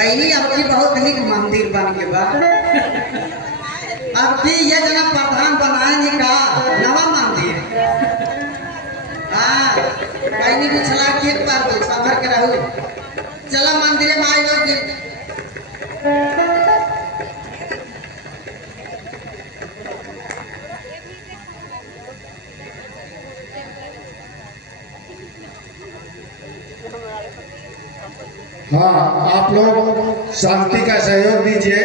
पहली अब की बहुत निक मंदिर बन के बा। अब की ये जना प्रधान बनाए का नवा मंदिर। हाँ पहली भी चला के पार दो संभर के रहू। चला मंदिर में आई लोग हाँ, आप लोग शांति का सहयोग दीजिए।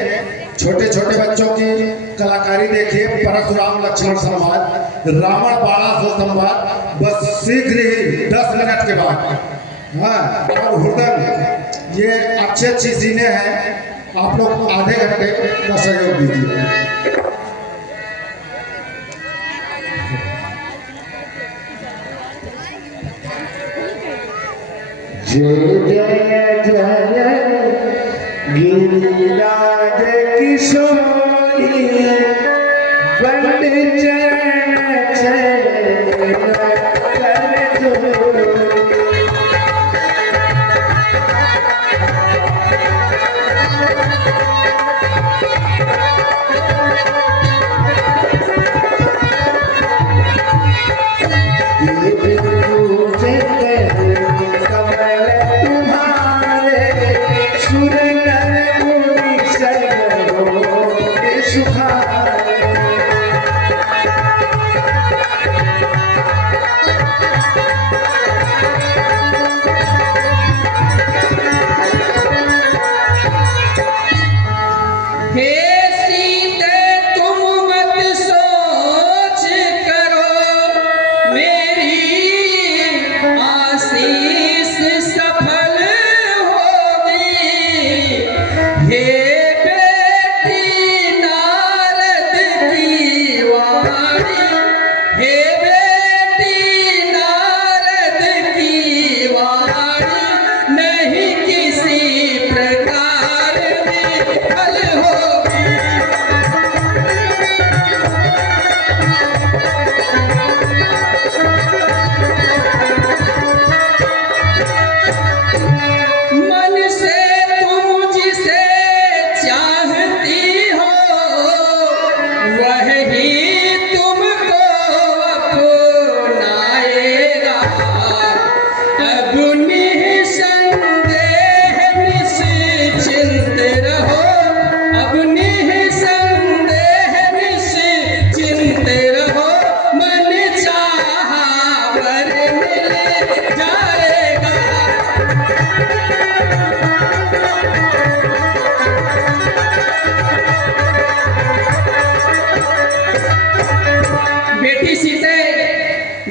छोटे छोटे बच्चों की कलाकारी देखिए। परशुराम लक्ष्मण संवाद, रावण बाणा संवाद बस शीघ्र ही 10 मिनट के बाद। हाँ, और हुड़दंग ये अच्छी अच्छी सीने हैं। आप लोग आधे घंटे का सहयोग दीजिए। जय जय जय गिरिराज किशोरी बंद चरण कर दो।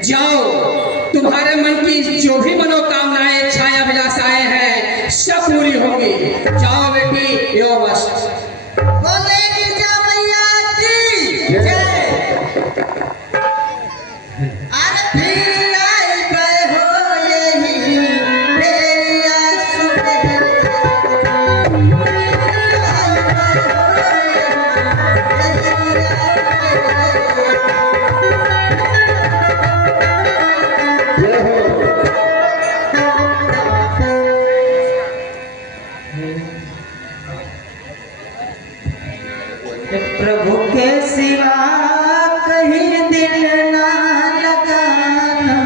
जाओ, तुम्हारे मन की जो भी मनोकामनाएं छायाभिलाषाएं हैं सब पूरी होंगी। जाओ बेटी, यो बस। बोले गिरजा मैया की जय। अरे फिर आई गए हो यही मेरिया सुबह। प्रभु के सिवा कहीं दिल ना लगाना।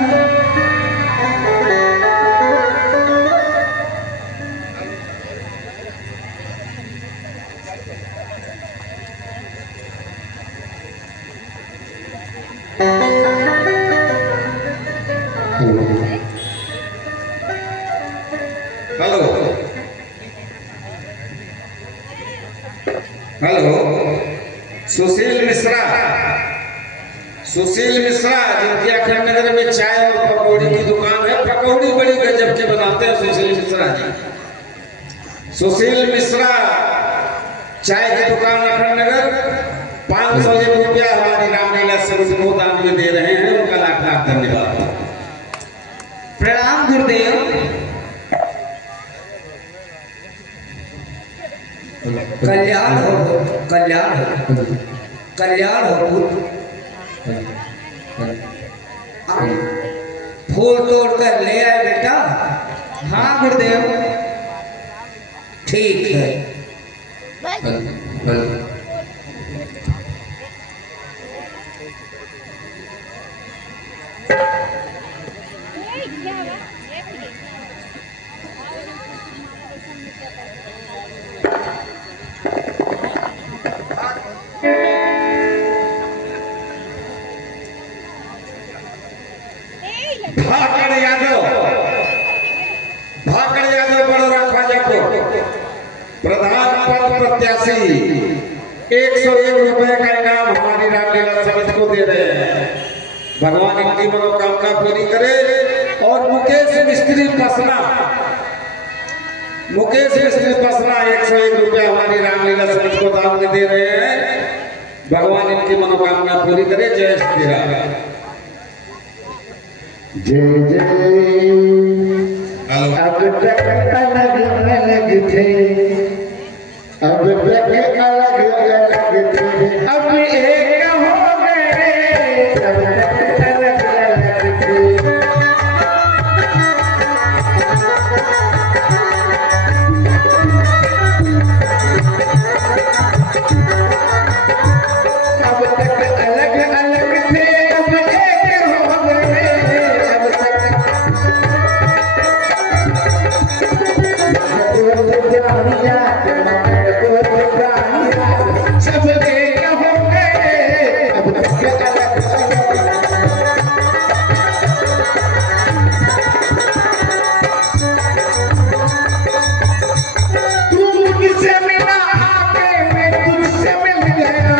हेलो हेलो, सुशील मिश्रा जिनकी अखंड नगर में चाय और पकौड़ी की दुकान है। पकौड़ी बड़ी गजब के बनाते हैं सुशील मिश्रा जी। सुशील मिश्रा चाय की दुकान अखंड नगर, 500 रुपया हमारी रामलीला सर्विस को दान में दे रहे हैं। उनका लाख लाख धन्यवाद। प्रणाम गुरुदेव। कल्याण हो, कल्याण हो, कल्याण हो। फूल तोड़ कर ले आए बेटा। हाँ गुरुदेव। ठीक है। भाकड़ यादव बड़ौरा ख्वाजापुर प्रधान पद प्रत्याशी 101 रुपए का इनाम हमारी रामलीला समिति को दे रहे हैं। भगवान इनकी मनोकामना पूरी करे। और मुकेश मिस्त्री पसना 101 रुपए हमारी रामलीला समिति को दान में दे रहे हैं। भगवान इनकी मनोकामना पूरी करे। जय श्री राम। जय जय। अब तक अलग अलग थे, अब तक अलग अलग थे, अब एक हो गए। अब तक अलग अलग थे, अब तक अलग अलग थे, अब एक हो गए। अब तक सब एक हो गए। अब तक अलग तू मुझसे मिला आके मैं तुझसे मिल गया।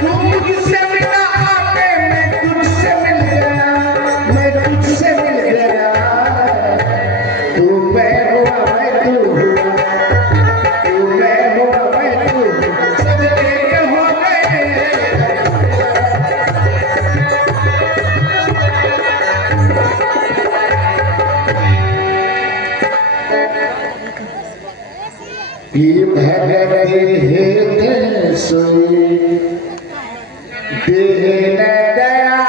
तू मुझसे मिला आके मैं तुझसे मिल गया। मैं तुझसे मिल गया। तू मैं हुआ मैं तू हुआ, तू मैं हुआ मैं तू हुआ, सब एक हो गए। ये भगत हेत सोई देह न दया,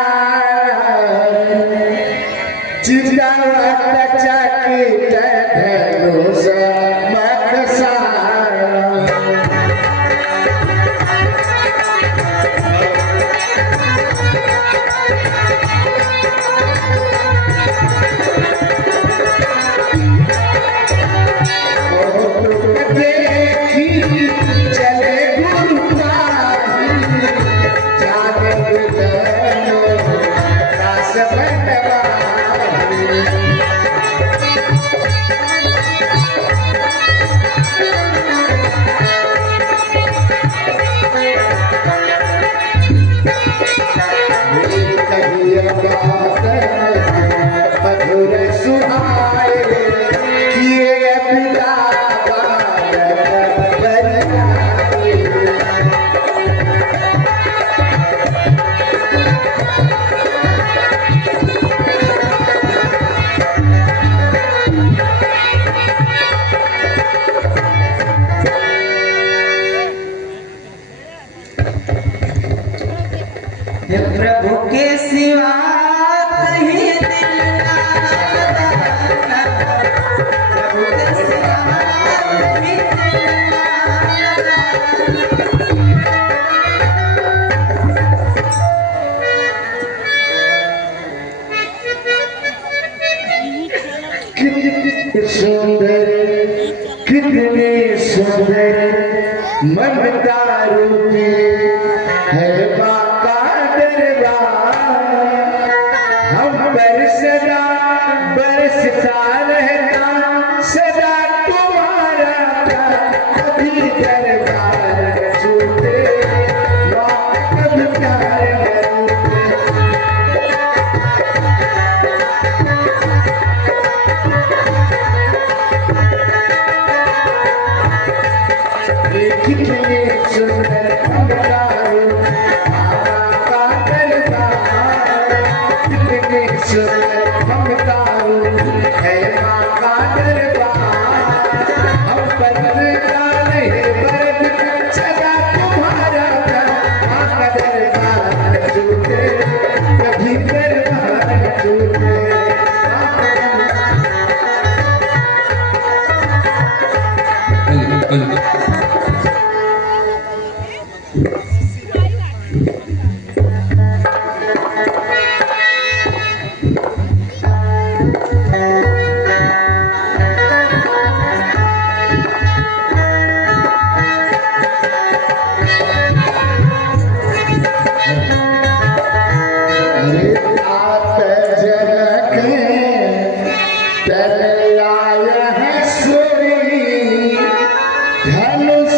चिता चकित धनुष मखसारा। देखी चले गुरु पाही, जाने बुझनो दास बनवाही। मधुर सुहाए किए पिता हे प्रभु के सिवा कहीं दिल ना लगाना, प्रभु के सिवा कहीं दिल ना लगाना। कितने सुंदर, कितने सुंदर ममता रूपी है माँ का दरबार। हम पर सदा बरसता रहता, सदा तुम्हारा कभी दरबार छूटे माँ कभी प्यार कितने सुंदर कितने सुंदर ममता है माँ का तेरे आया है सोरी धनुष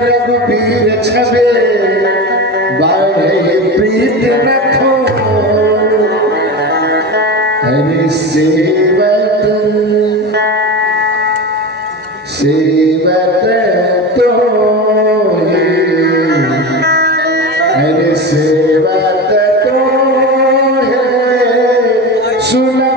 रघुबीर छबे बाढ़े प्रीत रखो हरि सेवत सेवत तो हरि सेवत तो सुलभ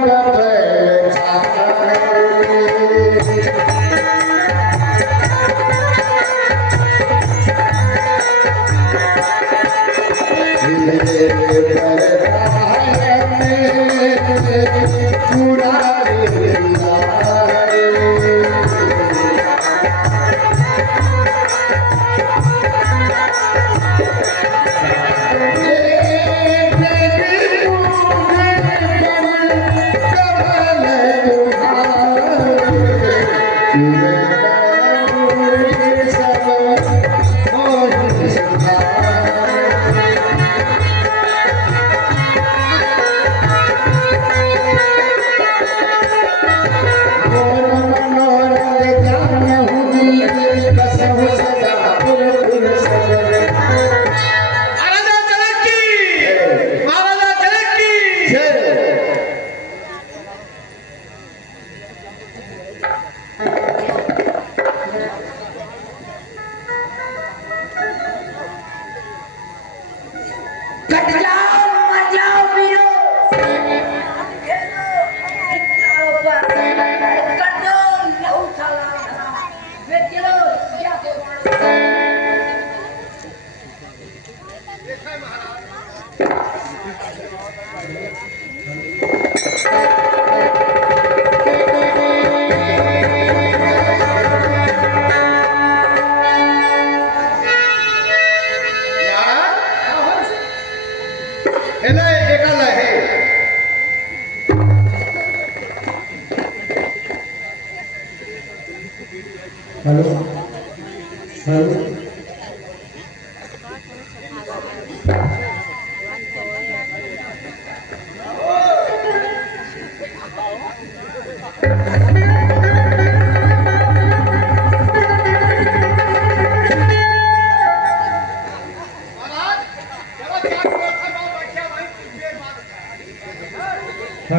हेलो हेलो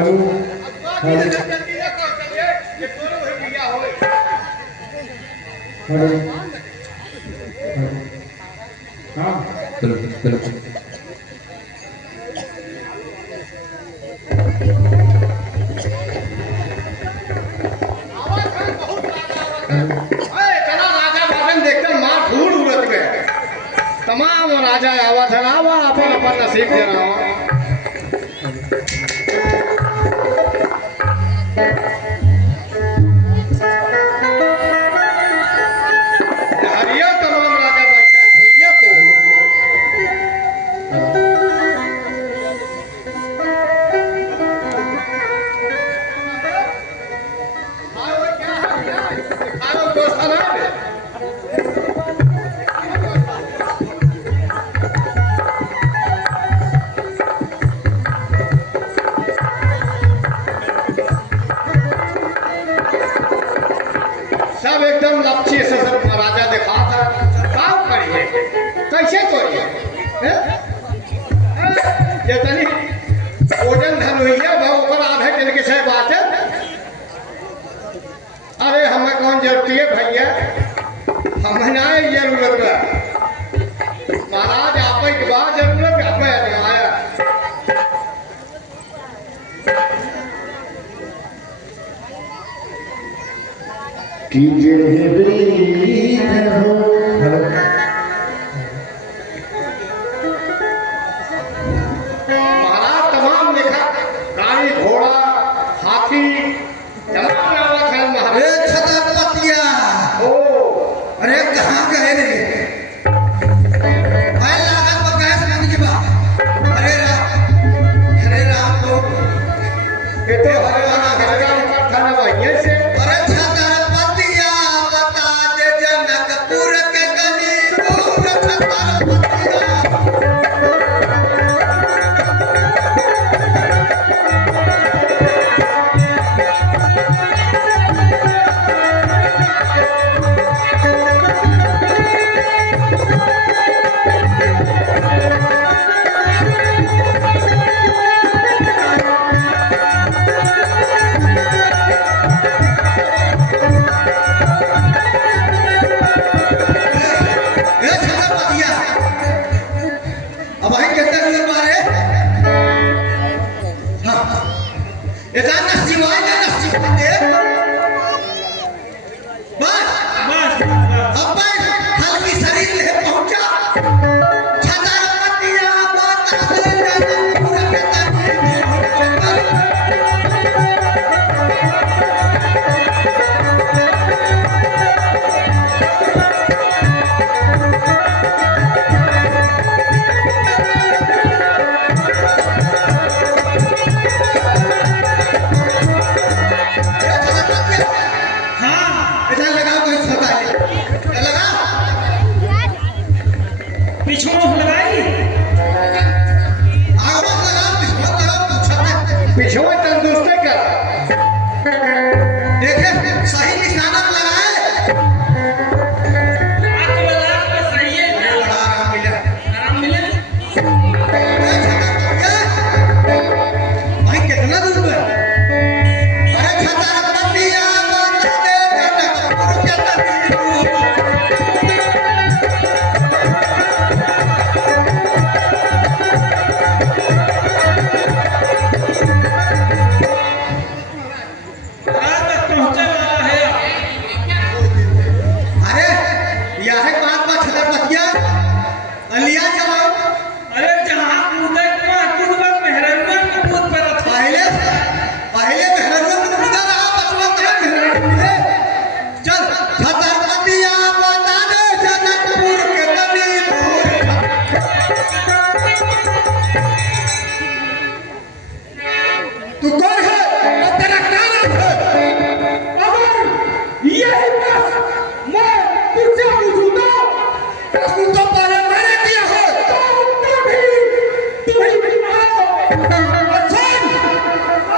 हेलो हेलो हाँ चलो चलो तमाम राजा आवा था ना वो अपन अपन नसीब दे रहा हूँ हरिया तमाम राजा बैठे हैं भैया को आओ क्या है आओ दोस्त ना भैया हमें ना जरूरत है महाराज आप के बाद जरूरत आप आया कि महाराज तमाम देखा गाड़ी घोड़ा हाथी तमाम आवत है महाराज अरे छतरपतिया ओ अरे कहाँ गए रे भाई लागत पर गैस बन की बात अरे राम को कहते हरियाणा हरियाणा का थाना वहीं से अरे छतरपतिया बता दे जनकपुर के गनीपुर छतरपतिया पिछुआ तंदुरुस्ती कर देखे सही निशाना में लगाए बड़ा आराम मिला भाई कितना दूर पे अरे छतरपतिया बता दे जनकपुर के गनीपुर अरे यह है बात बात छतरपतिया अलिया चलो अरे जहाँ कूदे का कूदबा मेहरबा को कूद पर था पहले मेहरबान को कूदा रहा बचवा तेरे मेहरबान में चल छतरपतिया बता दे जनकपुर के गनीपुर तू कौन है और तेरा क्या नाम है? अगर यही बस मैं तुझसे पूछूं तो प्रश्न तो पहले मैंने किया है तो उत्तर भी तू ही बताओ। अच्छा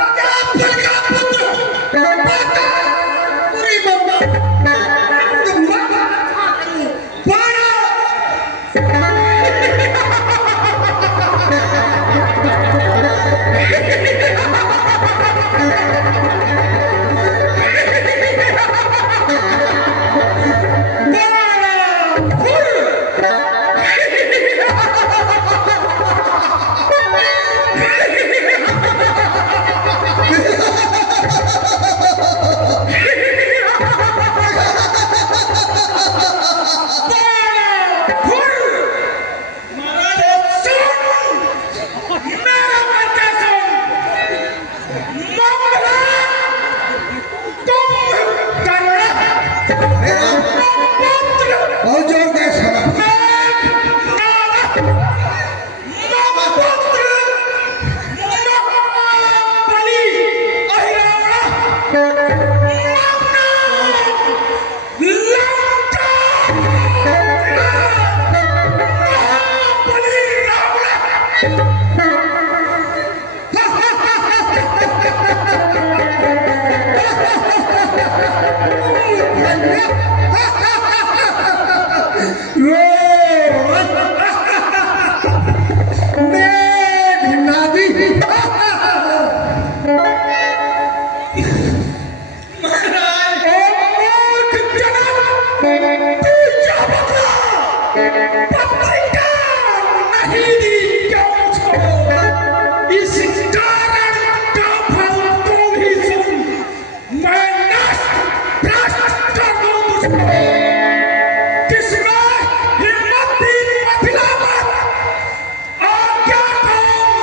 आगे आपका पुत्र बता पूरी मम्मा बारा बहुत जोर दे साला महाराज पत्रिका नहीं दी क्यों मुझको? इस कारण का फल तू ही सुन, मैं नष्ट भ्रष्ट कर दूं तुझको। किसने हिम्मत दी मतिलावत, आज्ञा को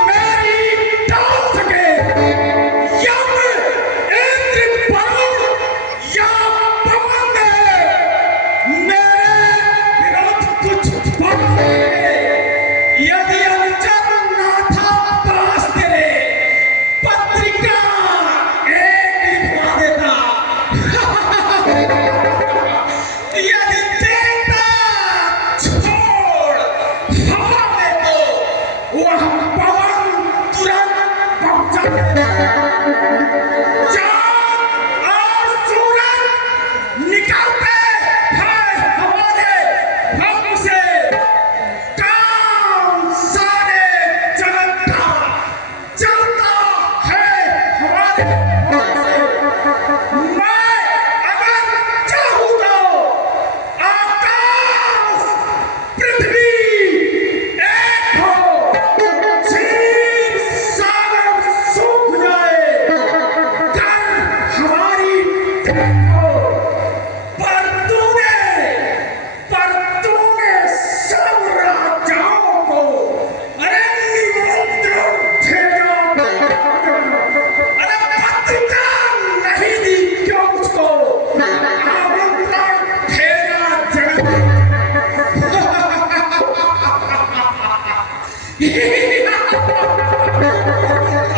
मेरी टाल सके? यम, इंद्र, वरुण या पवन ने मेरे विरुद्ध कुछ बोले। यदि अनुचर ना था पास तेरे, पत्रिका एक लिखवा देता। यदि देता छोड़ हवा में तो वह पवन तुरंत पहुंचा देता। चांद और सूरज निकलते हैं हमारे हम से, काम सारे जगत का चलता है हमारे हम से। मैं अगर चाहूं तो आकाश पृथ्वी एक हो, क्षीर सागर सूख जाए, कर हमारी देखो। पर तूने सब राजाओं को अरे निमंत्रण भेजा। अरे पत्रिका नहीं दी क्यों मुझको? आमंत्रण भेजा जगत।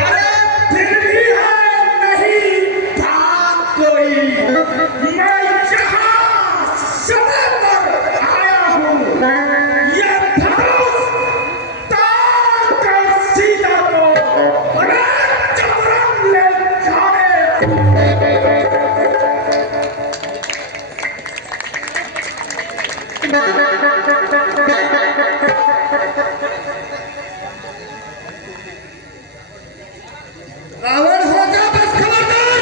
अरे फिर भी है नहीं बात कोई, मैं यहाँ समय पर आया हूँ। ये धनुष तार कर सीधा को अरे चतुरन ले जाने। रावण होता बस खबरदार,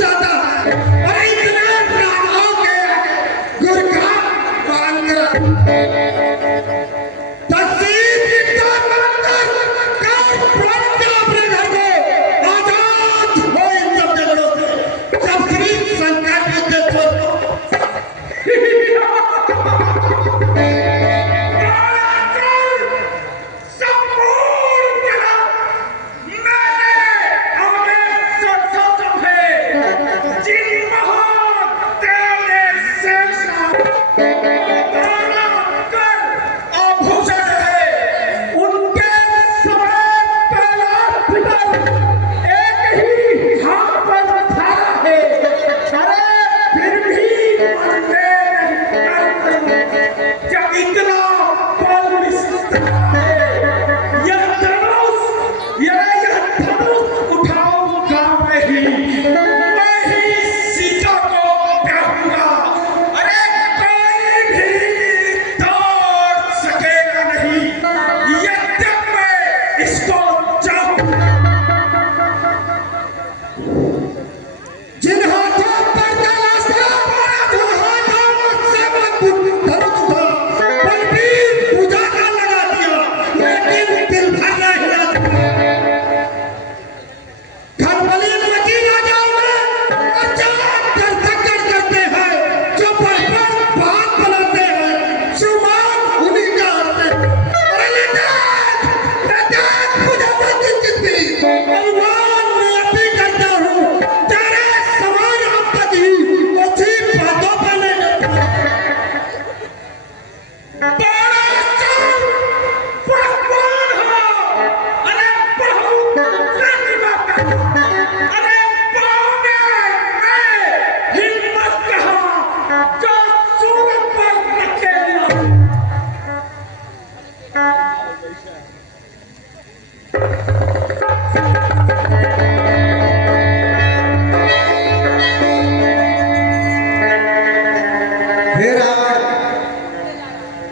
जाता और इतने राजाओं के गुरखा बांधकर तहसील विद्या बनकर कर प्राप्त अपने घर को आजाद हो इन सब झगड़ों से। जब श्री शंकर बुद्धेश्वर को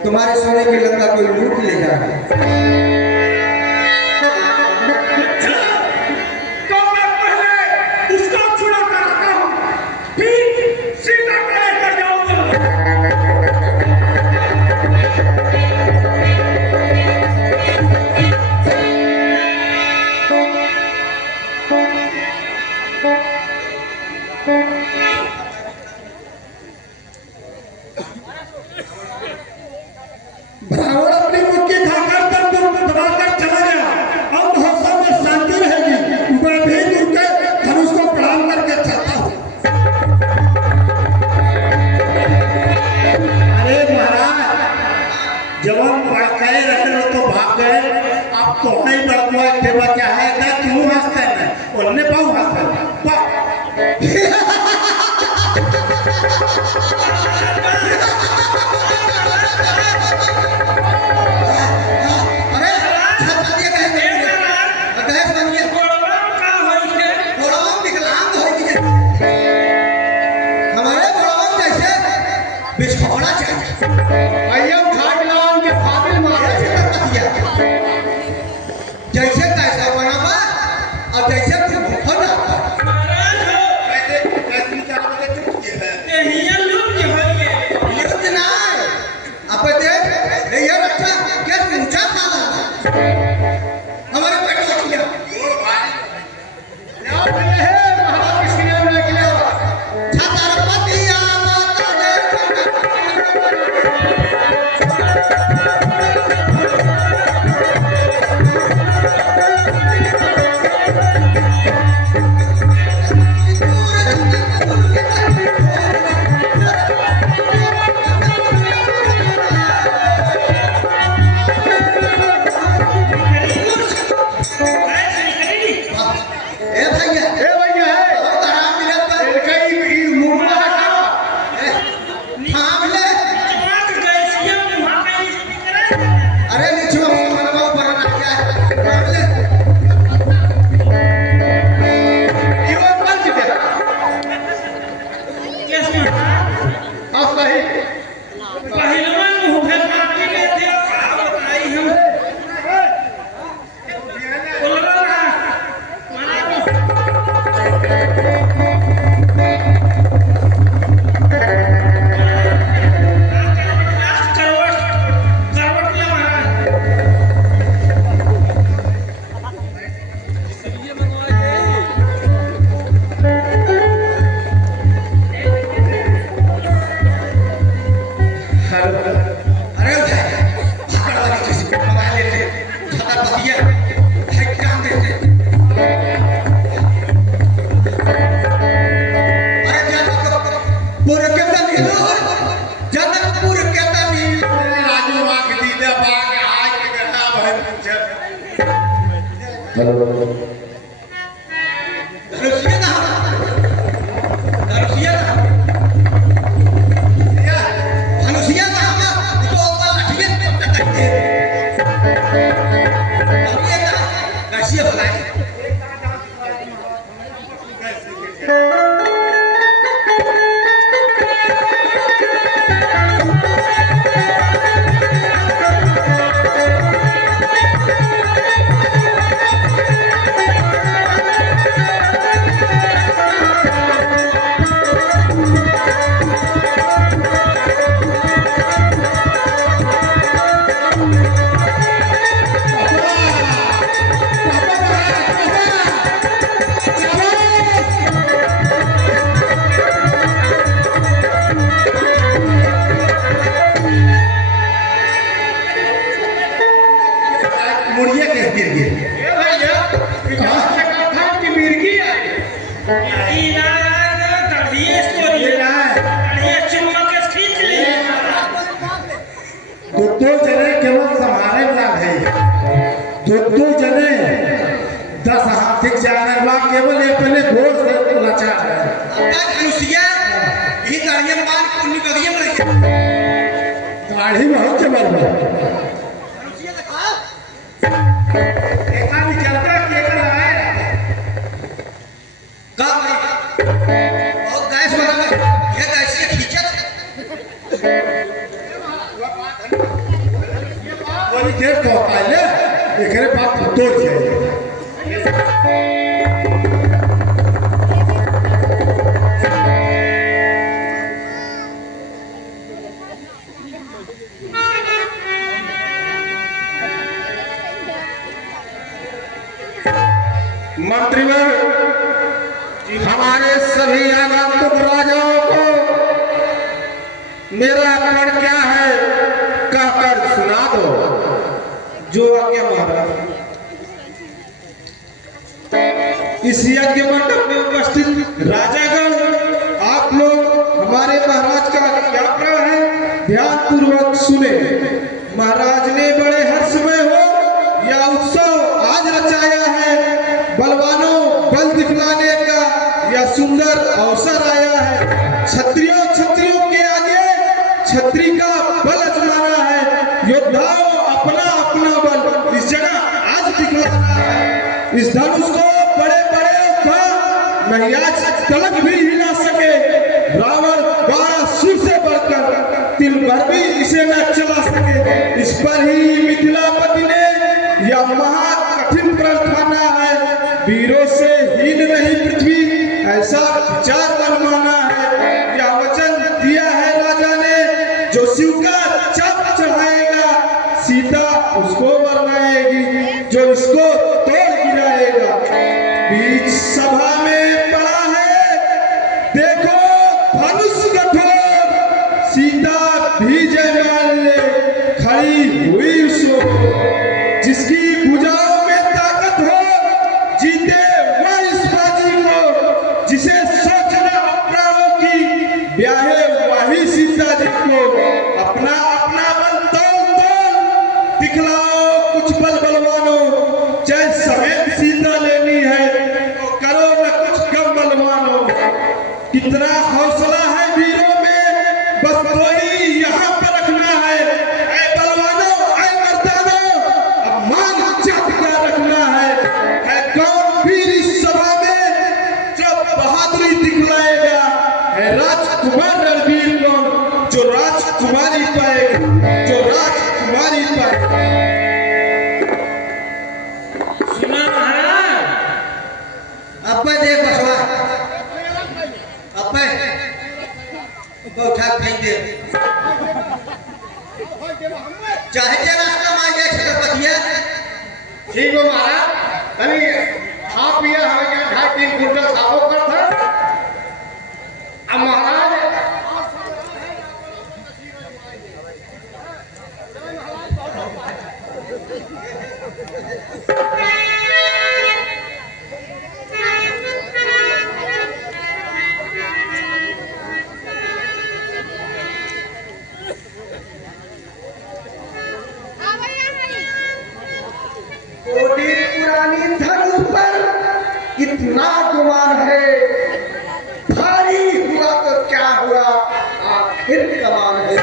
तुम्हारे सोने की लंका कोई लूट ले जा रहा है। तो मैं पहले उसको छुड़ा कर आता हूँ, फिर सीता ब्राह्मण अपनी मुक्की खाकर तब दबाकर चला गया। अब महोत्सव में शांति रहेगी। मैं भी उनके धनुष को प्रणाम करके चलता हूँ। अरे महाराज, जब हम कहे रहे तो भाग गए। अब तो नहीं बड़कुआ टेबा क्या है ना, क्यों हंसते हैं? बोलने पाऊँ हंसते जैसे कैसा बना बा और जैसे तुम भूखा ना हमारे पेट में किया दाढ़ी बहुत जबरदस्त मंत्रीवर हमारे सभी आगंतुक राजाओं को मेरा प्रण क्या है कहकर सुना आज्ञा महाराज। इस यज्ञ मंडप में उपस्थित राजागण, आप लोग हमारे महाराज का क्या प्रण है ध्यान पूर्वक सुने। महाराज ने बड़े हर्ष में हो यह उत्सव आज रचाया है। बलवानों, बल दिखलाने का यह सुंदर अवसर आया है। क्षत्रियों के आगे छत्री का बल आजमाना है। योद्धाओं, अपना अपना बल इस जगह आज दिखलाना है। इस धनुष को बड़े नहीं आज तलक भी हिला सके। रावण 12 सुर से बढ़कर तिल भर भी इसे न चला सके। इस पर ही मिथिलापति ने यह महा कठिन प्रण ठाना है। वीरों से हीन नहीं पृथ्वी, ऐसा विचार मनमाना है। यह वचन दिया है राजा ने, जो शिव का चाप चढ़ाएगा सीता उसको वरनाएगी, जो इसको तोड़ गिराएगा। बीच सभा में पड़ा है देखो धनुष कठोर, सीता भी जयमाल ले खड़ी हुई उसको। जिसकी भुजाओं में ताकत हो जीते वह इस बाजी को, जिसे सोचना प्राणों की ब्याहे वही सीता जी को। अपना अपना बल तोल दिखलाओ कुछ बल बलवानों, चाहे समेत सीता लेनी है तो करो न कुछ कम बलवानों। कितना हौसला है वीरों में, बस तो ही यहाँ पर रखना है। ऐ बलवानों, ऐ मर्दानों, अब मान जात का रखना है कौन वीर इस सभा में जो बहादुरी दिखलाएगा। है राजकुमार रणवीर कौन, जो राजकुमारी पाएगा, जो राजकुमारी पाएगा। सुना महाराज, अब देख बसवा, अब उठा फेंक दे। चाहे के रास्ता मान जाए छत्रपतिया। ठीक हो महाराज, तभी खा पिया हमें क्या 2.5-3 कुंटल खाओ कर था। अब महाराज पुरानी धनुष पर कितना गुमान है। भारी हुआ तो क्या हुआ, आखिर कमान है।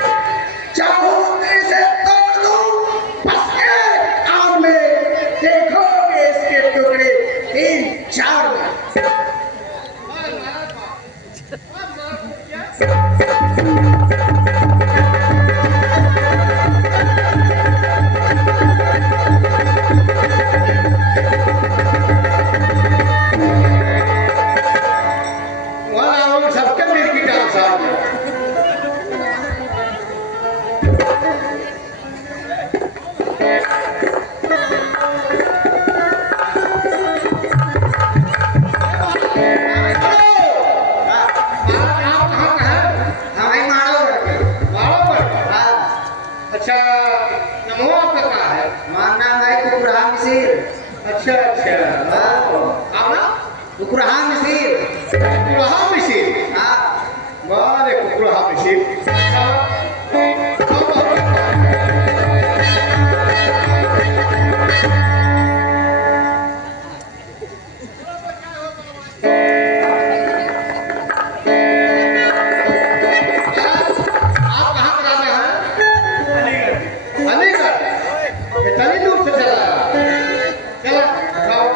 चाहो तो इसे तोड़ दूं बस एक आम में, देखोगे इसके टुकड़े 3-4 में। सबके मिल की डाल साहब अच्छा, नमो आपका कहाँ है? मानना है कुकुरहा मिसिर। अच्छा अच्छा, आना कुकुरहा मिसिर। कुकुरहा मिसिर। हाँ, वाह कुकुरहा मिसिर। आप कहाँ पर आते हैं? अलीगढ़। इतनी दूर से चला चला खाओ।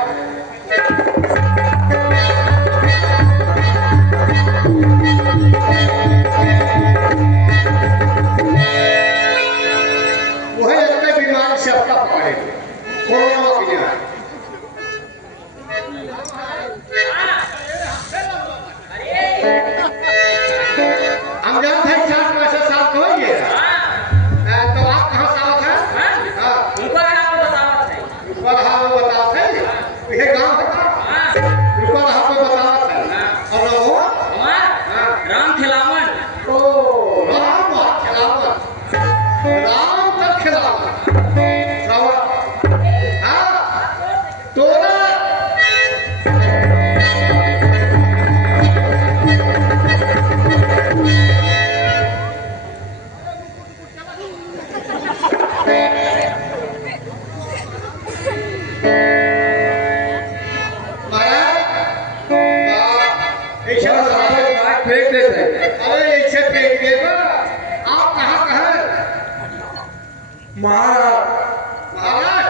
महाराज महाराज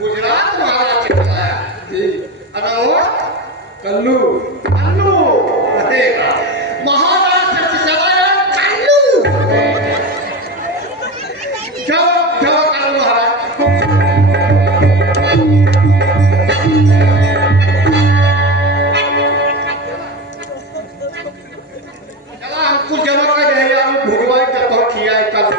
गुजरात महाराज से बताया जी अनोट कल्लू कल्लू रहेगा महाराज से चलाया कल्लू जाओ जाओ कल्लू महाराज चला हमको जमा कर रहे हैं हम भगवान का तो किया है कल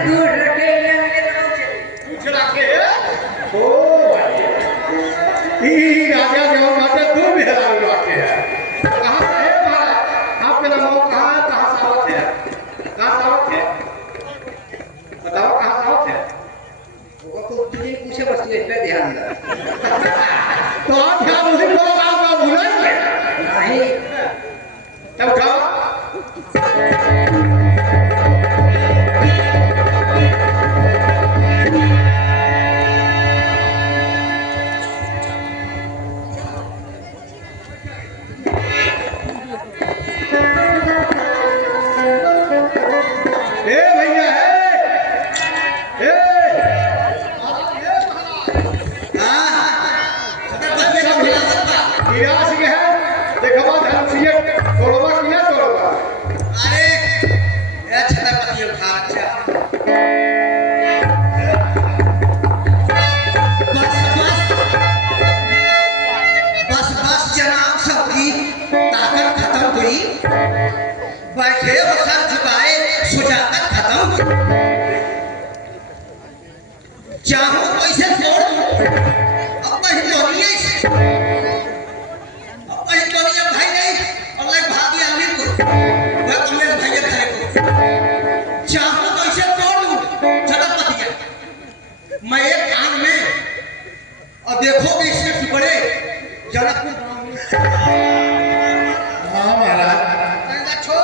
दूर रखे पूछ रखे ओ ई राजा जो माते दो बिहार रखे है कहां से है महाराज आपका नाम कहां है कहां सावत है कहां सावत है बताओ कहां सावत है वो तो तुझे पूछे बस तू इस पे ध्यान दे तो आप ध्यान उसी लोग आपका भूलेंगे नहीं तब उठाओ बैठे और सर झुकाए सुजाता खत्म चाहो कैसे छोड़ अब कहीं दुनिया भाई नहीं और लाइक भागी आदमी को वह कमलेश भाई के घर को चाहो कैसे छोड़ दूं झटक मत गया मैं एक आंख में और देखोगे इसके टुकड़े जनकपुर हाँ महाराज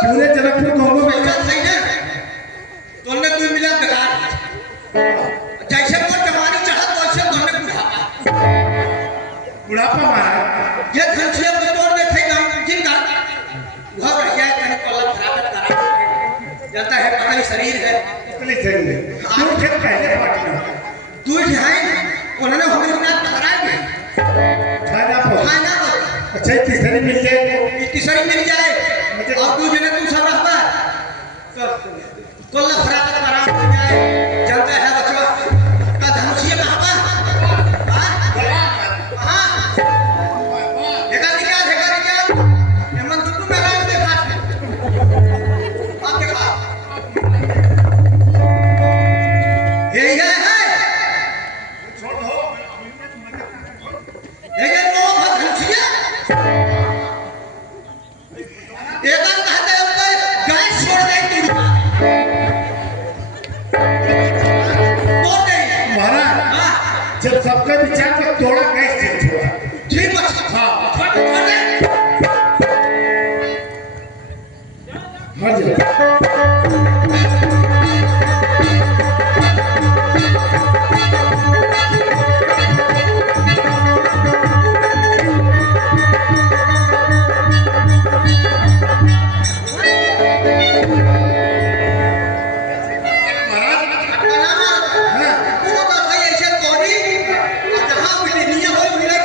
पूरे जनकपुर को पैसा सही ना तोने कोई मिला बेकार जैसे वो जवानी चढ़ा तो ऐसे तोने बुढ़ापा महाराज ये घंटिया को तोड़ दे थे काम जिनका वह बढ़िया कहीं कोला खराब करा जाता है पतली शरीर है इतनी सही क्यों खेल पहले पार्टी दूध है उन्होंने हमें ना पकड़ा है खाना को अच्छा तीसरी मिल जाए तीसरी मिल जाए और तू जने तुम सब रहता कोला खराब करा हो जाए जानता है बच्चा का धनुषिया कहां पर हां देखा ये मन तू मेरा देखा आप देखा ये है छोड़ दो ये नो धनुषिया एक कहते हैं ऊपर गैस छोड़ दे तू तोड़ दे महाराज जब सबका विचार को तोड़ा कैसे छोड़ा ठीक बस हाँ छोड़ दे हट जाओ वो तो भाई ऐसे कोरी जहां बिल्डिंग हो मिले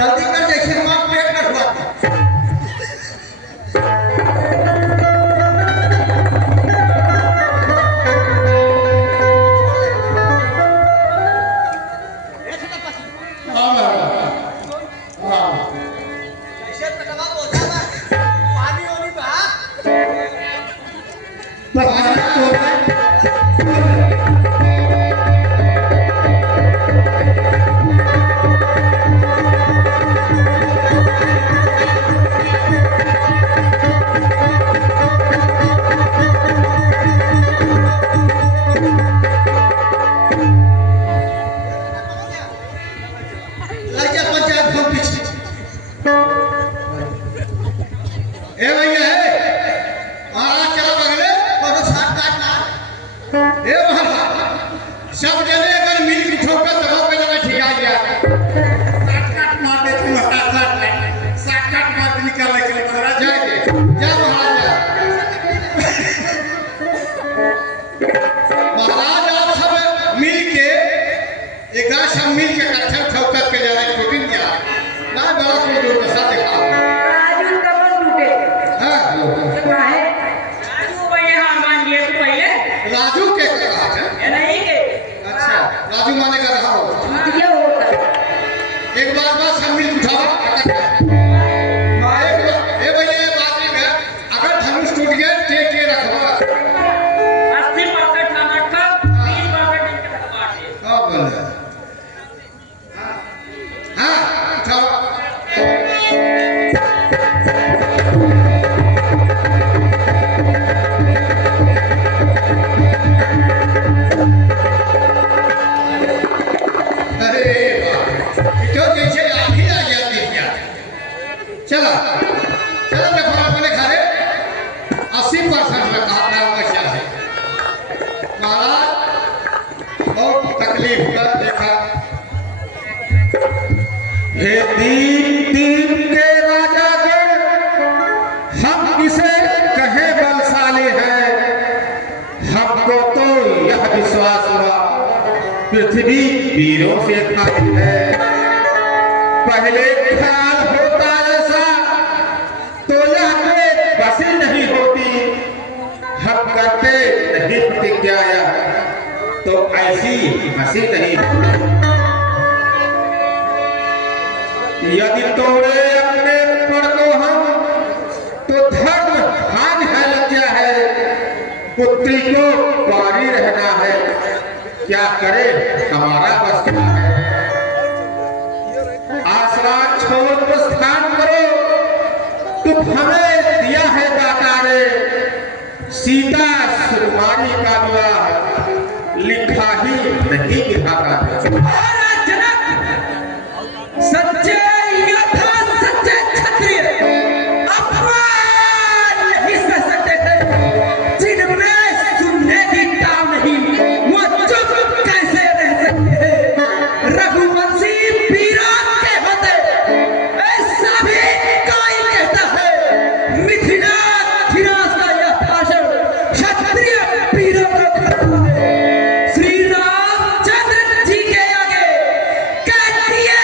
जल्दी कर जैसे हमारा पेट कटवा हाँ महाराज, हाँ। ऐसे कटवा बोलता है पानी होनी बहा पर महाराज तो लाइजा पंचायत भवन पीछे ए भैया है महाराज चलो बगले और साथ काटना ए महाराज सब जने अगर मिल के ठोकर दबाव पे लगा ठिका गया साठ मार देते महाराज, साठ मार के निकाल के महाराज जाके जा महाराज जा महाराज आप सब मिल के एक सब मिल के कट्ठा ठोकर के जाना शूटिंग किया ना बड़ा कोई दुर्दशा देखा राजू कमल टूटे हाँ काहे राजू भैया मान लिए तो पहले राजू के कहा है ये नहीं के अच्छा राजू माने का रहा हो ये होता एक बार बस हम मिल उठाओ ए भैया ये बात नहीं है अगर धनुष टूट गया टेक के रखवा 80% नमक का 20% इनके थकवा दे हाँ बोल हाँ उठाओ अरे वाह तो जैसे आखिर आ गया दिख गया चलो चलो देखो अपने घरे 80% में कहा बचा है महाराज बहुत तकलीफ का देखा हे दीप दीप के राजा गण, हम किसे कहे बलशाली हैं। हमको तो यह विश्वास हुआ पृथ्वी वीरों से खाली है। पहले ख्याल होता ऐसा तो यह बसी नहीं होती। हम करते नहीं प्रतिज्ञा तो ऐसी हंसी नहीं होती। यदि तोड़े अपने पर को हम तो धर्म हानि है लज्जा है। पुत्री को पारी रहना है, क्या करे हमारा बस क्या है। आसरा छोड़ प्रस्थान करो, तुम हमें दिया है दाता ने। सीता सुकुमारी का विवाह लिखा ही नहीं विधाता ने। सच्चे योद्धा सच्चे क्षत्रिय अपमान नहीं सह सकते थे। जिनमें सुनने की ताव नहीं वो चुप कैसे रह सकते हैं। रघुवंशी वीरों के होते ऐसा भी कोई कहता है। मिथिला धीराज का यह भाषण क्षत्रिय वीरों को करता है। श्री रामचंद्र जी के आगे कहती है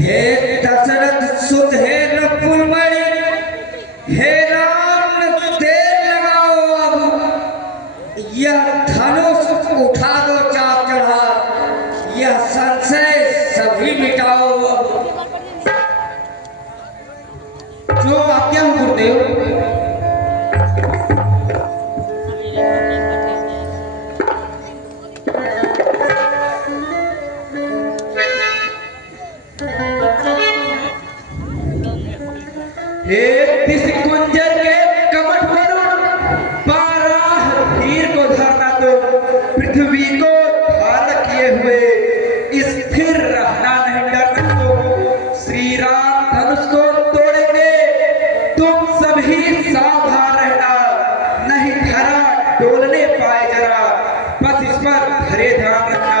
हे दशरथ सुत हे नकुलमणि, हे राम देर लगाओ अब, यह धनुष उठा दो चाप चढ़ा, यह संशय सभी मिटाओ अब। जो आज्ञा हो गुरुदेव। एक दिस कुंजर के कमट वरुण, बारह हीर को धरना तो पृथ्वी को धारण किए हुए स्थिर रहना नहीं डरना तो श्री राम धनुष को तोड़ेंगे, तुम सभी सावधान रहना, नहीं धरा डोलने पाए जरा, बस इस पर धरे ध्यान रखना।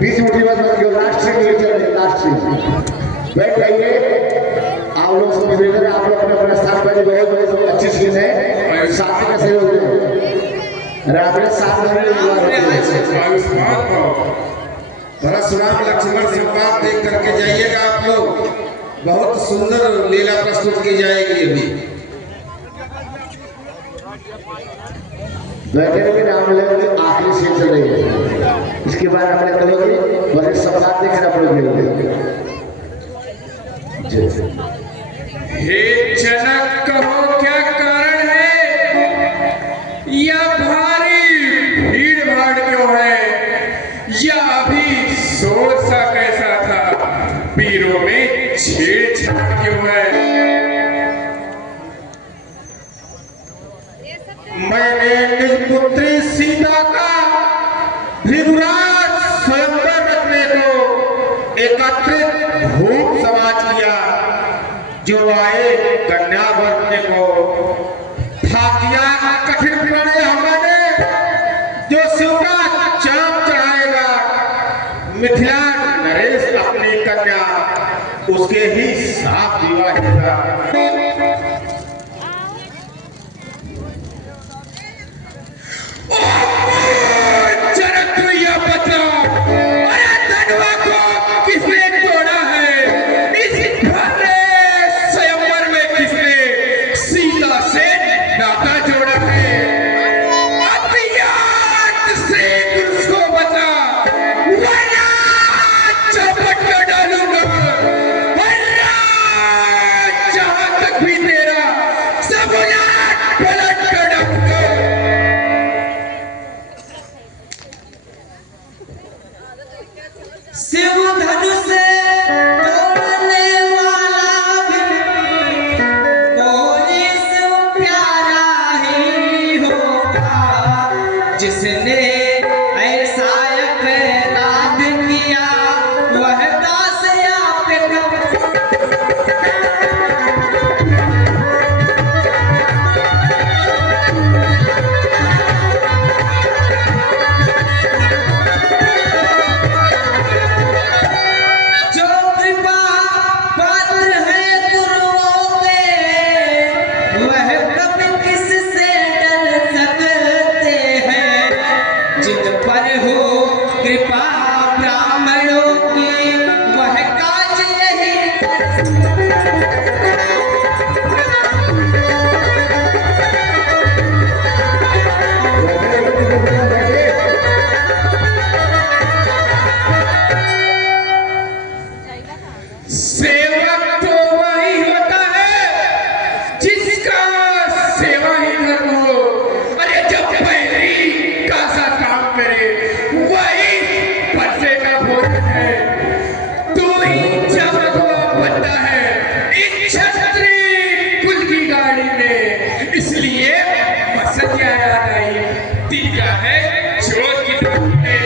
बीच मुट्ठी मत क्यों, लास्ट सीट ले चल रहे, लास्ट सीट बैठ जाइए। आप लोग से निवेदन है, आप लोग अपने अपने स्थान पर, बहुत बहुत अच्छी सीट है, साथी का सहयोग दें। अरे आपने साथ में परशुराम लक्ष्मण संवाद देख करके जाइएगा आप लोग, बहुत सुंदर लीला प्रस्तुत की जाएगी अभी। बैठे रहिए, राम लगे आखिरी सीट चल रही है, इसके बाद हमने कहोगे बड़े संवाद देखना पड़ेगा। हे जनक, कहो क्या कारण है, या भारी भीड़ भाड़ क्यों है, या अभी शोर सा कैसा था, पीरों में छेड़छाड़ क्यों है। मैंने निज पुत्री सीता का भृगुराज स्वयंवर रखने को एकत्रित भूप समाज किया, जो आए कन्या बनने को था किया कठिन प्रणय हमने, जो शिव का चांद चढ़ाएगा मिथिला नरेश अपनी कन्या, उसके ही साथ विवाहेगा। शिव धनुष तोड़ने वाला भी कोई शिव प्यारा ही होगा, जिसने ऐसा अपराध किया वह दास या पिता। सेवक तो वही होता है जिसका सेवा ही धर्म हो। अरे जब पैरी का सा काम करे वही परसे का भोजन है, तू ही जब बनता है इस क्षत्रिय कुल की गाड़ी में, इसलिए पसंद आया नहीं तीखा है जोत की तरफ में।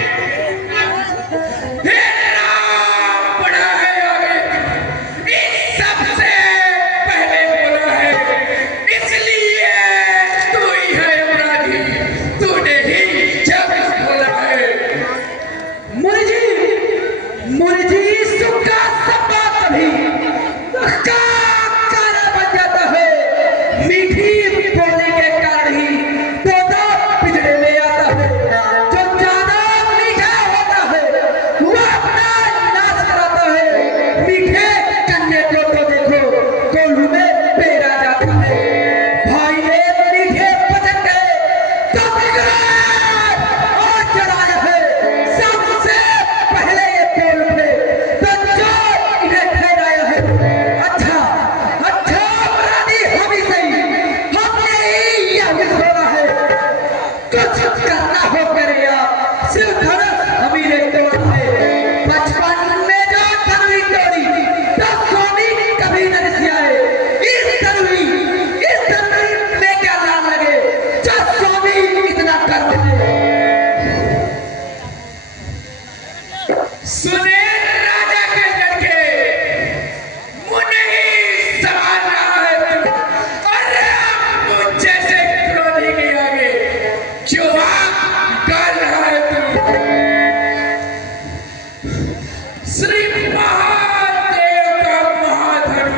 श्री महादेव का महाधर्म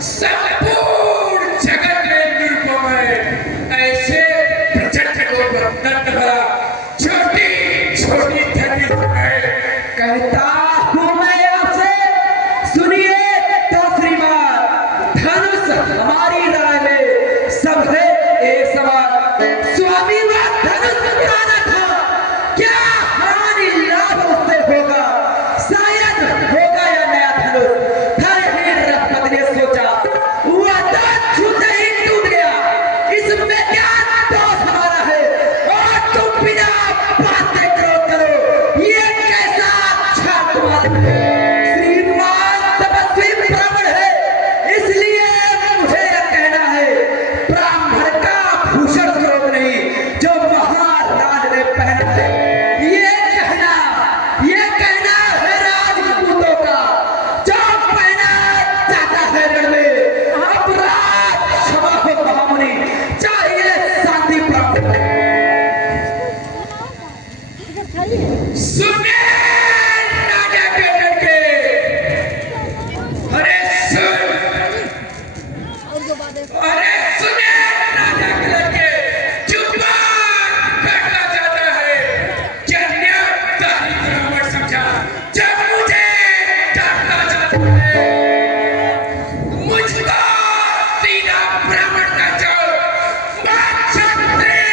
संपूर्ण जगत में निरुपम है। ऐसे प्रचंड को नंद भरा छोटी छोटी धनी है। कहता हूँ मैं आपसे, सुनिए तो श्रीमान, धनुष हमारी राय में सब है एक समान। स्वामी वह धनुष पुराना था, क्या हानि लाभ उससे होगा? शायद होगा या नया धनुष। धर्मवीर रघुपति ने सोचा, वह दांत छूते ही टूट गया, इसमें क्या दोष हमारा है? और तुम बिना बातें करो, ये कैसा अच्छा तुम्हारा है? श्रीमान तपस्वी ब्राह्मण है, इसलिए मुझे यह कहना है, ब्राह्मण का भूषण क्रोध नहीं जो महाराज ने पहना है। ये कहना है राजपूतों का, जो पहना जाता है रण में। अपराध क्षमा हो महामुनि, चाहिए शांति प्राप्त। सुने राजा के लड़के, अरे सुन, अरे सुने राजा के लड़के, जुबान काटना चाहता है, जन्यताही ब्राह्मण समझा, जब मुझे डांटना चाहता है, मुझको सीधा ब्राह्मण का चोर, मैं क्षत्रिय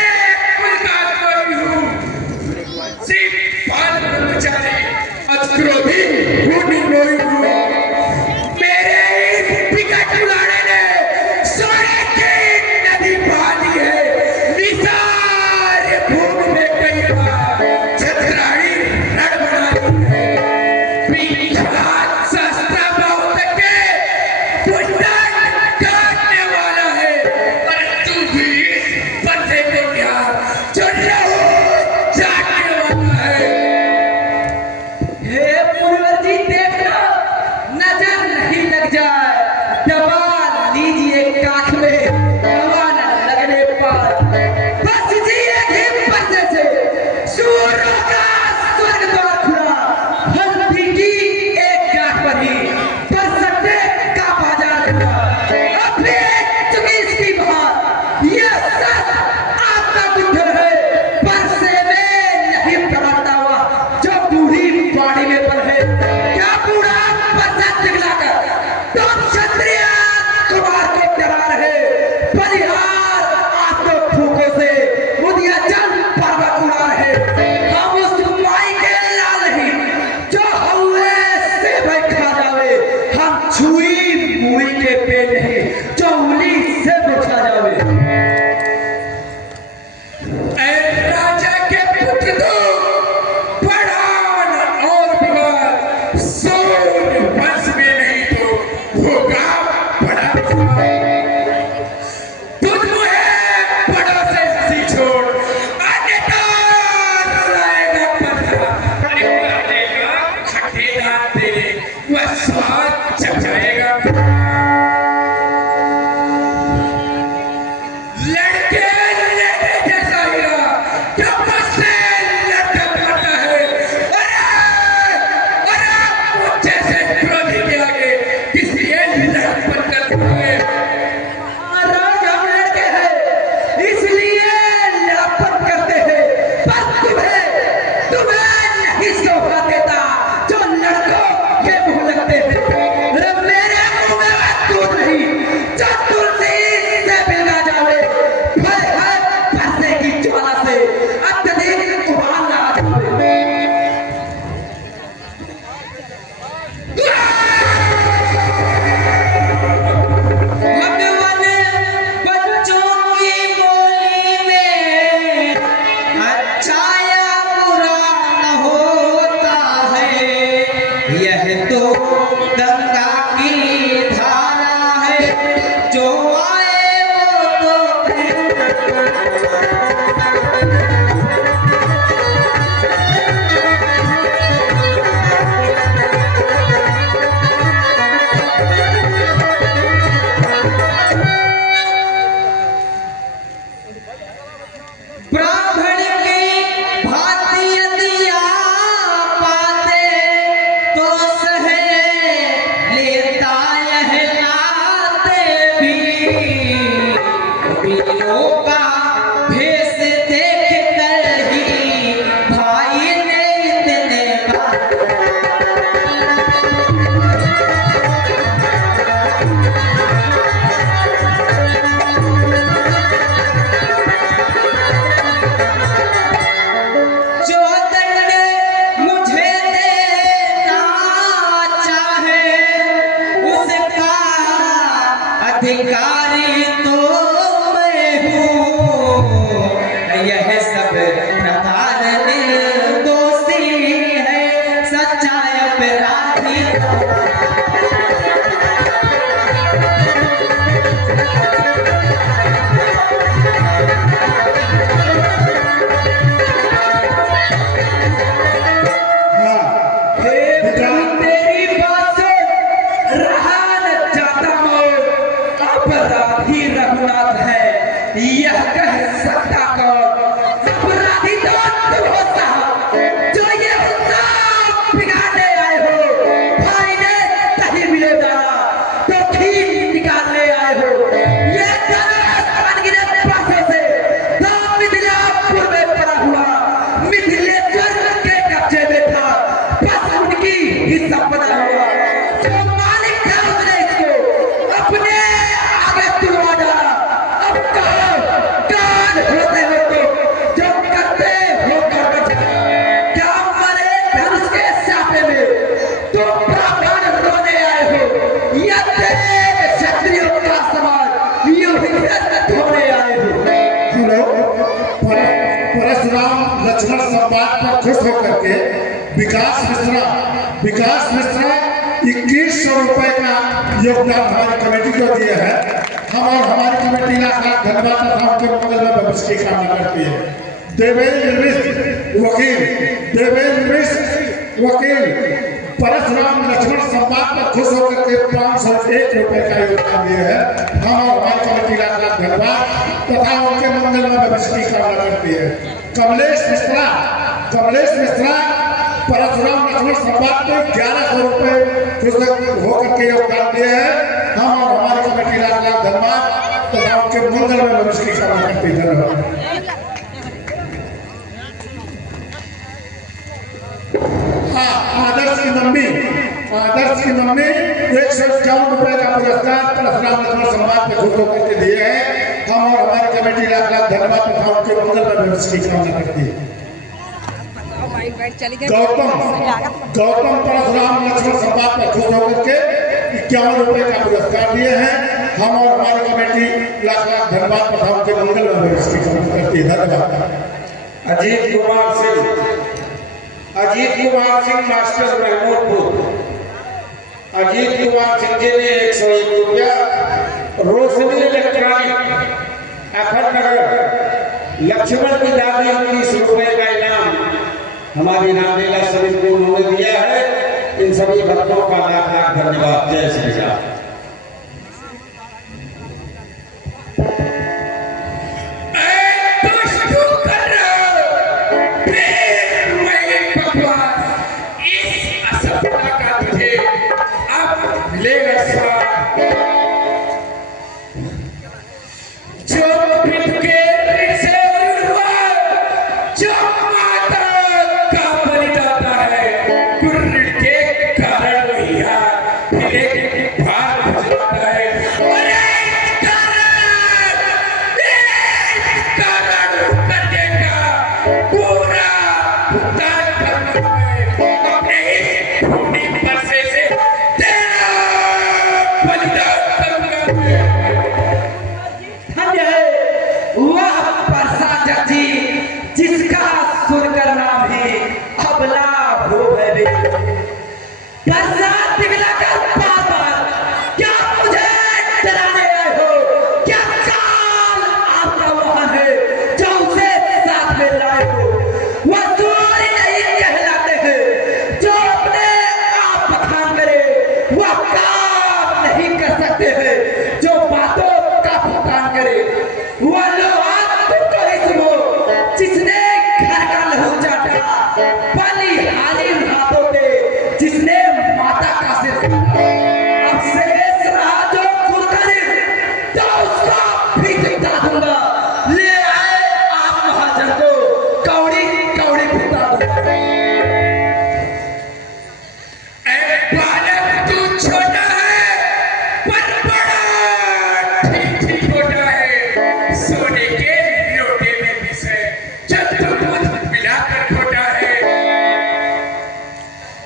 कुल का कोई हूँ। पाल ब्रह्मचारी अक्रोधी भूमि मोई हूँ। मेरे इस विकट बुलाने ने सोने की नदी बहा दी है। निसार भूमि में कई बार छतराई रण बना दी है। पीछा शस्त्र बहुत के पुष्टन काटने वाला है, पर तू भी इस बंदे को क्या जो लहू चाटने वाला है। हे मुनिवर जी, देखना नजर नहीं लग जाए, दबा लीजिए काख में, हवा न लगने पर बस जिएगी पर्दे से। सूर्य का स्वर्ग द्वार खुला, हल्दी की एक गांठ पर ही बरसते का बाजार खुला। अब भी चुकी इसकी बात, यह सच आपका बुद्धर है, परसे में नहीं प्रवरता हुआ जो बूढ़ी बाड़ी में पर है। क्या बूढ़ा परसा दिखलाकर तुम क्षत्रिय कुमार को डरा रहे? बलिहार आपको फूकों से उदिया जल पर्वत उड़ा रहे। हम उस माई के लाल नहीं जो हवे से भाई खा जावे, हम छुई मुई के पेड़ नहीं जो उंगली से बुझा जावे। ऐ राजा के पुत्र तो पढ़ान और विवाद, सूर्य वंश में नहीं तो होगा बड़ा विवाद। तुझ मुझे बड़ों से हंसी छोड़, अन्यथा रुलाएगा पत्थर। अरे पढ़ेगा खटेगा तेरे, वह स्वाद चखाएगा। लड़के लेने जैसा हीरा जो मुझसे लड़का करता है। अरे मुझे से क्रोधी के आगे किसी लड़पट करता है। महाराज हम लड़के हैं, इसलिए लड़ापट करते हैं, पर तुम्हें नहीं शोभा देता जो लड़कों के मुंह लगते हैं। अरे मेरे मुंह में वह दूध नहीं जो तुलसी से बिलगा जावे। भय है परसे की ज्वाला से अत्यधिक उबाल आ जावे। भगवान बच्चों की बोली में अच्छा या बुरा न होता है, यह तो गंगा की धारा है, जो आए वो तो ब्राह्मण की भांति यदि आप पाते तो अधिकारी तो मैं हूँ, यह सब प्रकार निर्दोषी है, सच्चाई अपराधी तेरी बात से रहा न जाता मैं, अपराधी रघुनाथ है यह कह सकता कौन? अपराधी तो तुम होता जो ये उत्सव बिगाड़ने आए हो। भाई ने दही मिले डाला तो खीर निकालने आए हो। ये अनगिनत पासों से तो मिथिलापुर में पड़ा हुआ मिथिलेश्वर के कब्जे में था, बस उनकी ही संपदा हुआ। जो मालिक था उसने इसको अपने आगे तुलवा डाला। अब कहो कौन होते हो तुम जो करते हो कर्म? क्या मरे धनुष के सापे में तुम प्राण रोने आए हो, या तेरे क्षत्रियों का समाज यूं ही धोने आए हो? हेलो, परशुराम लक्ष्मण संवाद पर खुश होकर के विकास मिश्रा 2100 रुपए का योगदान हमारी कमेटी को दिया है। हम और हमारी कमेटी लाख धन्यवाद तथा उनके मंगल में भविष्य की कामना करती है। देवेंद्र मिश्र वकील परशुराम लक्ष्मण संवाद पर खुश होकर के 501 रुपए का योगदान दिया है। हम और हमारी कमेटी लाख धन्यवाद तथा उनके मंगल में भविष्य की कामना करती है। कमलेश मिश्रा परशुराम लक्ष्मण संवाद में 1100 रुपए खुश होकर के योगदान दिए हैं। हम और हमारी कमेटी लाख धन्यवाद तथा उनके मंगल में भविष्य की कामना करती है। धन्यवाद। आदर्श की मम्मी 151 रुपए का पुरस्कार परशुराम लक्ष्मण संवाद में खुश होकर के दिए हैं। हम और हमारी कमेटी लाख धन्यवाद तथा उनके मंगल में भविष्य की कामना करती है। गौतम परशुराम लक्ष्मण संवाद पर खुश होकर के 51 रुपए का पुरस्कार दिए हैं। हम और हमारी कमेटी लाख धन्यवाद तथा उनके मंगल में भविष्य की कामना करती है। धन्यवाद। अजीत कुमार सिंह मास्टर महमूदपुर। अजीत कुमार सिंह जी ने 101 रुपया। रोशनी इलेक्ट्रॉनिक अखंडनगर लक्ष्मण की दादी 19 रुपए का इनाम हमारी रामलीला समिति को उन्होंने दिया है। इन सभी भक्तों का लाख लाख धन्यवाद। जय श्री राम।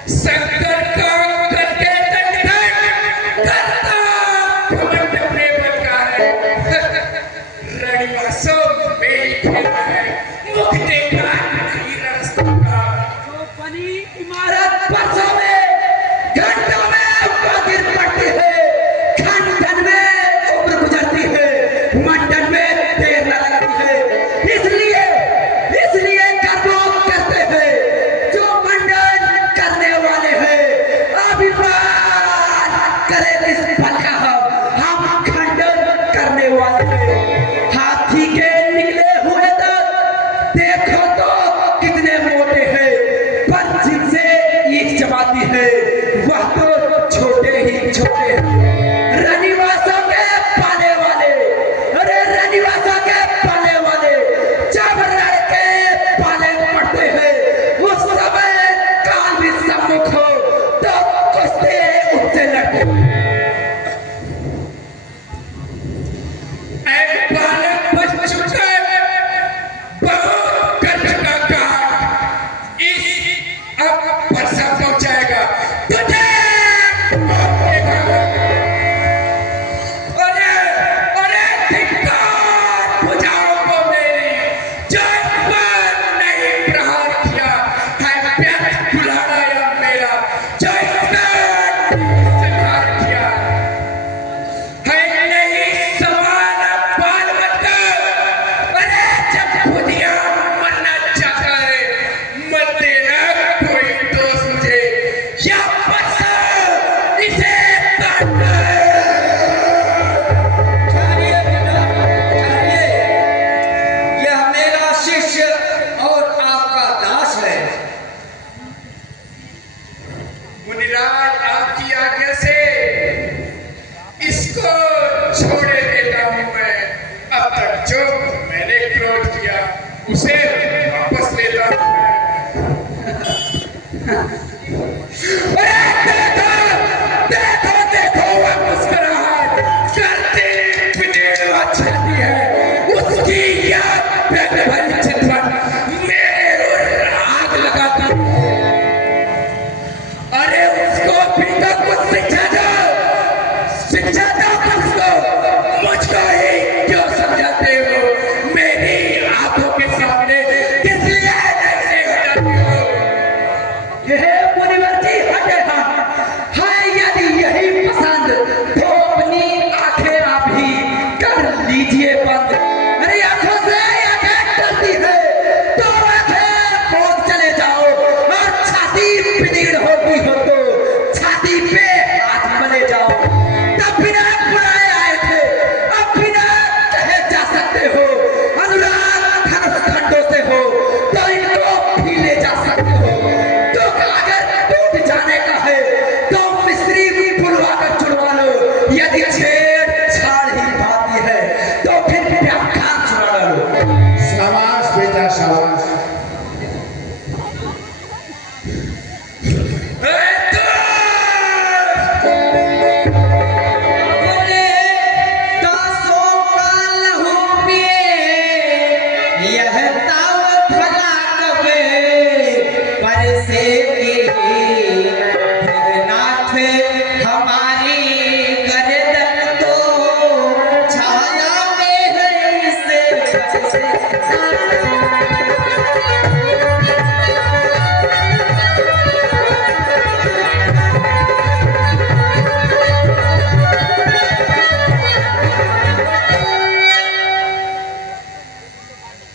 शंकर का करके तक करता घमंड अपने बल सोचते हैं उससे लड़ते हैं। एक बालक बच चुका बहुत कर चुका काम इस अब वर्षा पहुंचाएगा तुझे मुनिराज आपकी आज्ञा से इसको छोड़े देता हूं मैं। अब तक जो मैंने क्रोध किया उसे वापस लेता हूं मैं। देखो देखो वह मुस्कुराहट करती पिटेड़ अच्छी है उसकी याद प्यार भरी चितवन मेरे ऊपर आग लगाता हूं। अरे उसको भी तो कुछ शिक्षा दो उसको। मुझको ही क्यों समझाते हो मेरी आंखों के सामने किस लिए ऐसे हो जाते हो? यह मुनिवर्ती हटे है यदि यही पसंद तो अपनी आंखें आप ही कर लीजिए बंद। अरे आंखों से आंखें करती है तो आंखें खोल चले जाओ और छाती पिनीड़ होती हो तो छाती पे हाथ मले जाओ। तब बिना बुलाए आए थे अब बिना कहे जा सकते हो। अनुराग धनुष खंडों से हो तो इनको भी ले जा सकते हो। तो अगर टूट जाने का है तो मिस्त्री भी बुलवा कर छुड़वा लो। यदि छेड़छाड़ ही बात है तो फिर व्याख्यान सुना लो। शाबाश बेटा शाबाश।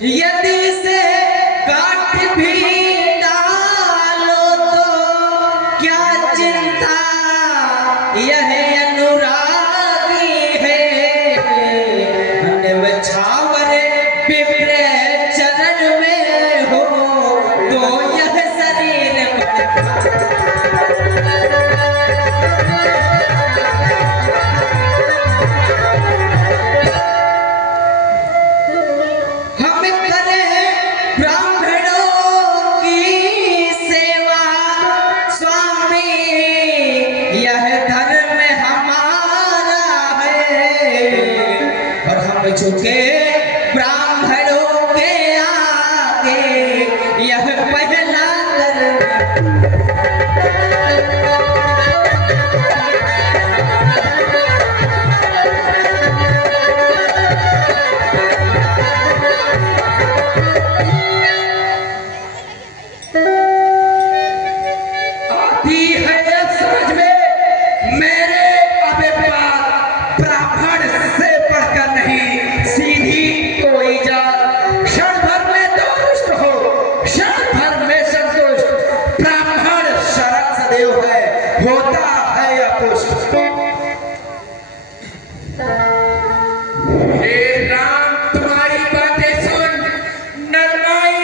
यदि से काट भी डालो तो क्या चिंता यह अनुरागी है। छावर पिपरे चरण में हो तो यह शरीर झुके ब्राह्मणों के आगे यह पहला आती है समझ में मेरे अभिप्राय ब्राह्मण से बढ़कर नहीं सीधी कोई जात। क्षण भर में तो रुष्ट हो क्षण भर में संतुष्ट। ब्राह्मण शरण सदैव है होता है अपुष्ट। हे राम तुम्हारी बातें सुन नरमाई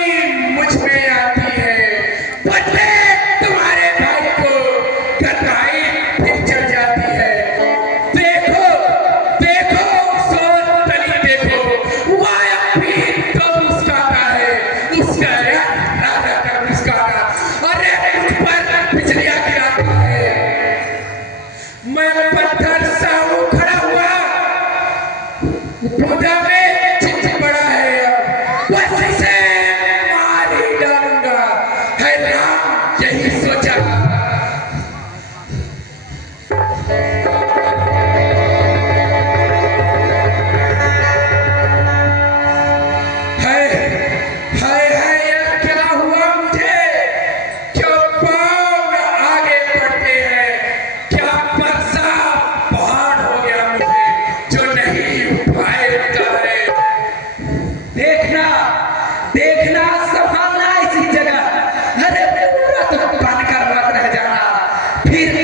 मुझ में आती है। बदले तुम्हारे भाई को कटाई फिर चल जाती है। देखो देखो सोच तली देखो वह भी तो मुस्काता है उसका राजा का मुस्काना। अरे मुझ पर बिजलियां गिराता है।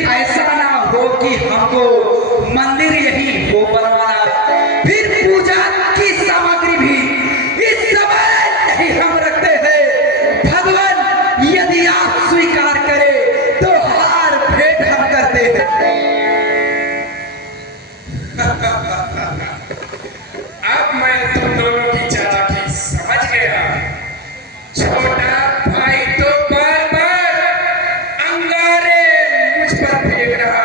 ऐसा ना हो कि हमको मंदिर यही हो बनवाना, फिर पूजा की सामग्री भी इस समय नहीं हम रखते हैं। भगवान यदि आप स्वीकार करें तो हार भेंट हम करते हैं। अब मैं तुम दोनों की चालाकी समझ गया। छोटा भाई तो बार बार अंगारे मुझ पर फेंक रहा,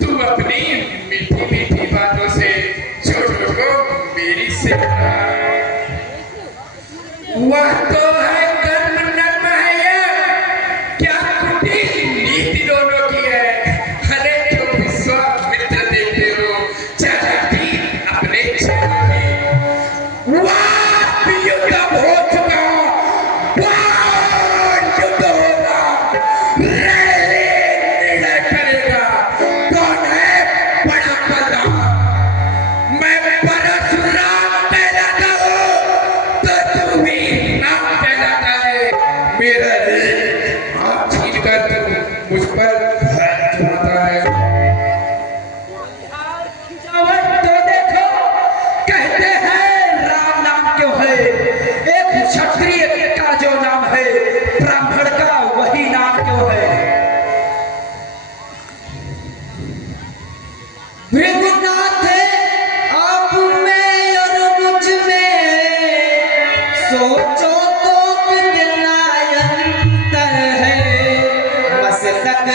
तू अपनी मीठी मीठी बातों से छोटों को मेरी से वह तो है कर्म नर्म है यह, क्या कुटिल नीति दोनों की है। अरे जो विश्वामित्र देखते हो चालाकी अपने क्षेत्र में, वह युद्ध हो चुका, वह युद्ध होगा, रैली निर्णय करेगा कौन है बड़ा प्रधान। मैं परशुराम कहलाता हूँ तो तू भी नाम कहलाता है। मेरा हाथ छीन कर तू मुझ पर हाथ उठाता है। खिंचावट तो देखो, कहते हैं राम नाम क्यों है। एक क्षत्रिय का जो नाम है, ब्राह्मण का वही नाम क्यों है। भृगुनाथ आप में और मुझ में सोचो तो कितना अंतर है। मस्तक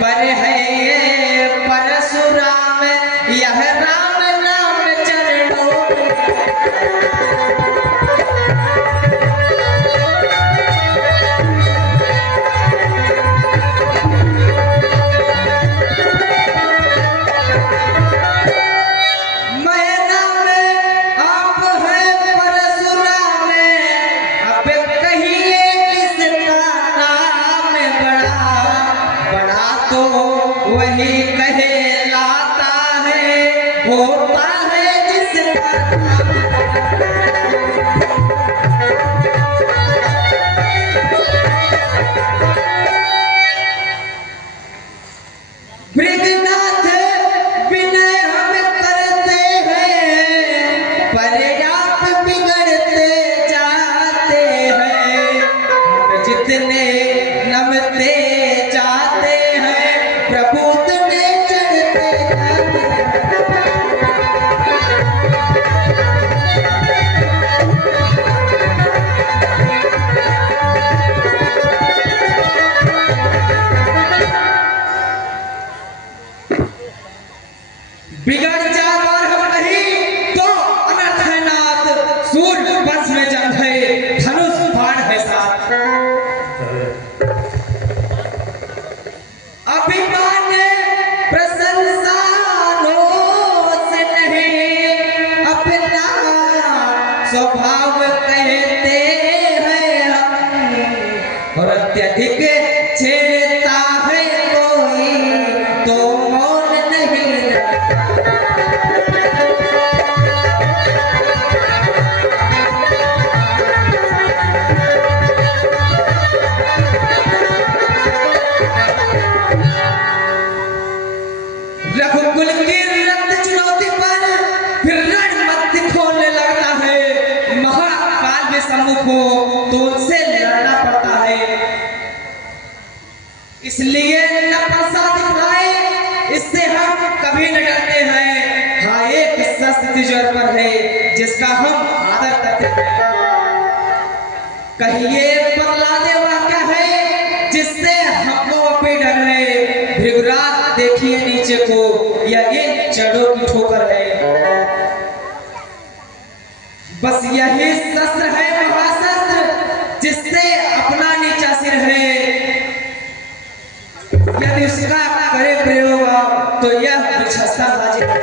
पर है ये परशुराम, यह राम नाम चरणों में। मैं नाम आप है परशुराम, अब कहिए किसका नाम बड़ा। बड़ा तो वही कहलाता है, होता है जिसका नाम। भृगुनाथ विनय हम करते हैं, पर आप बिगड़ते जाते हैं। हम जितने नमते जाते हैं, प्रभु उतने चढ़ते जाते हैं। बिगड़ जा और हम नहीं तो अनर्थ है नाथ। सूर्य वंश में जंग है, धनुष बाण है साथ। अभिमान प्रशंसा रोष नहीं, अपना स्वभाव कहते हैं हम। और अत्यधिक छेड़ता है कोई तो मौन नहीं रहता। रघुकुल की रक्त चुनौती पर फिर रणमत खोलने लगता है। महाकाल में सम्मुख हो तो उनसे लड़ना पड़ता है, इसलिए न परसा दिखलाए, इससे हम कभी न डरते हैं। हाँ, एक शस्त्र तिजोर पर है जिसका हम आदर करते हैं। कहिए बतला दे वह क्या है जिससे हमको अपनी डर है। भृगुराज देखिए नीचे को, यह इन जड़ों की ठोकर है। बस यही शस्त्र है महाशस्त्र, जिससे अपना नीचा सिर है। यदि उसका करे प्रयोग तो यह विछस्ता बाजी है।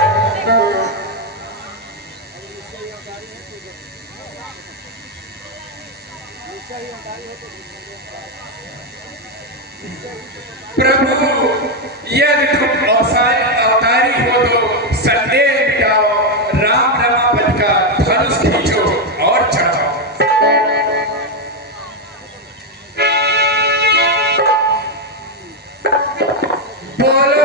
प्रभु यदि तुम अवतारी हो तो संदेह मिटाओ, राम रमापति का धनुष खींचो और चढ़ाओ। बोलो